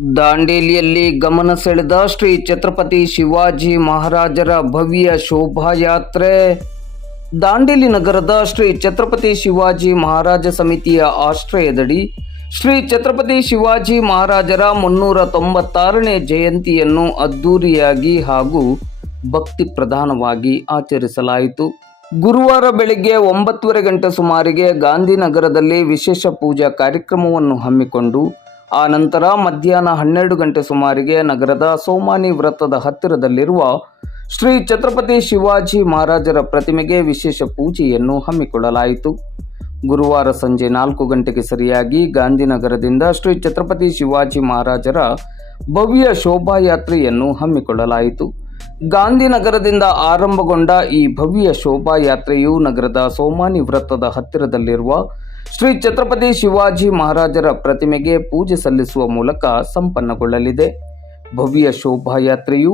ದಾಂಡೇಲಿಯಲ್ಲಿ ಗಮನ ಸೆಳೆದ ಶ್ರೀ ಛತ್ರಪತಿ ಶಿವಾಜಿ ಮಹಾರಾಜರ ಭವ್ಯ ಶೋಭಾಯಾತ್ರೆ. ದಾಂಡೇಲಿ ನಗರದ ಶ್ರೀ ಛತ್ರಪತಿ ಶಿವಾಜಿ ಮಹಾರಾಜ ಸಮಿತಿಯ ಆಶ್ರಯದಡಿ ಶ್ರೀ ಛತ್ರಪತಿ ಶಿವಾಜಿ ಮಹಾರಾಜರ 396ನೇ ಜಯಂತಿಯನ್ನು ಅದ್ದೂರಿಯಾಗಿ ಹಾಗೂ ಭಕ್ತಿ ಪ್ರಧಾನವಾಗಿ ಆಚರಿಸಲಾಯಿತು. ಗುರುವಾರ ಬೆಳಗ್ಗೆ 9:30 ಗಂಟೆ ಸುಮಾರಿಗೆ ಗಾಂಧಿನಗರದಲ್ಲಿ ವಿಶೇಷ ಪೂಜಾ ಕಾರ್ಯಕ್ರಮವನ್ನು ಹಮ್ಮಿಕೊಂಡು ಆ ನಂತರ ಮಧ್ಯಾಹ್ನ 12 ಗಂಟೆ ಸುಮಾರಿಗೆ ನಗರದ ಸೋಮಾನಿ ವೃತ್ತದ ಹತ್ತಿರದಲ್ಲಿರುವ ಶ್ರೀ ಛತ್ರಪತಿ ಶಿವಾಜಿ ಮಹಾರಾಜರ ಪ್ರತಿಮೆಗೆ ವಿಶೇಷ ಪೂಜೆಯನ್ನು ಹಮ್ಮಿಕೊಳ್ಳಲಾಯಿತು. ಗುರುವಾರ ಸಂಜೆ 4 ಗಂಟೆಗೆ ಸರಿಯಾಗಿ ಗಾಂಧಿನಗರದಿಂದ ಶ್ರೀ ಛತ್ರಪತಿ ಶಿವಾಜಿ ಮಹಾರಾಜರ ಭವ್ಯ ಶೋಭಾಯಾತ್ರೆಯನ್ನು ಹಮ್ಮಿಕೊಳ್ಳಲಾಯಿತು. ಗಾಂಧಿನಗರದಿಂದ ಆರಂಭಗೊಂಡ ಈ ಭವ್ಯ ಶೋಭಾಯಾತ್ರೆಯು ನಗರದ ಸೋಮಾನಿ ವೃತ್ತದ ಹತ್ತಿರದಲ್ಲಿರುವ ಶ್ರೀ ಛತ್ರಪತಿ ಶಿವಾಜಿ ಮಹಾರಾಜರ ಪ್ರತಿಮೆಗೆ ಪೂಜೆ ಸಲ್ಲಿಸುವ ಮೂಲಕ ಸಂಪನ್ನಗೊಳ್ಳಲಿದೆ. ಭವ್ಯ ಶೋಭಾಯಾತ್ರೆಯು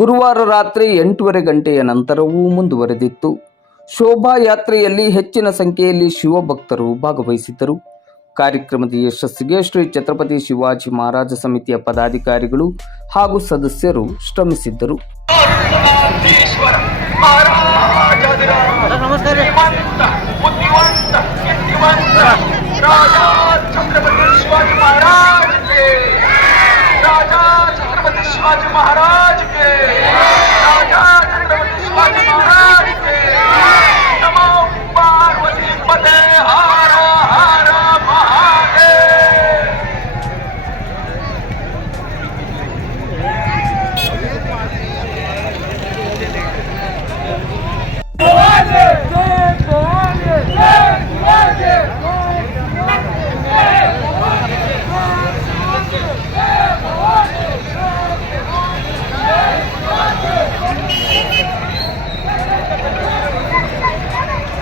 ಗುರುವಾರ ರಾತ್ರಿ 8:30 ಗಂಟೆಯ ನಂತರವೂ ಮುಂದುವರೆದಿತ್ತು. ಶೋಭಾಯಾತ್ರೆಯಲ್ಲಿ ಹೆಚ್ಚಿನ ಸಂಖ್ಯೆಯಲ್ಲಿ ಶಿವಭಕ್ತರು ಭಾಗವಹಿಸಿದ್ದರು. ಕಾರ್ಯಕ್ರಮದ ಯಶಸ್ಸಿಗೆ ಶ್ರೀ ಛತ್ರಪತಿ ಶಿವಾಜಿ ಮಹಾರಾಜ ಸಮಿತಿಯ ಪದಾಧಿಕಾರಿಗಳು ಹಾಗೂ ಸದಸ್ಯರು ಶ್ರಮಿಸಿದ್ದರು.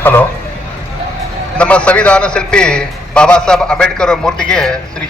ಹಲೋ, ನಮ್ಮ ಸಂವಿಧಾನ ಶಿಲ್ಪಿ ಬಾಬಾ ಸಾಹೇಬ್ ಅಂಬೇಡ್ಕರ್ ಮೂರ್ತಿಗೆ ಶ್ರೀ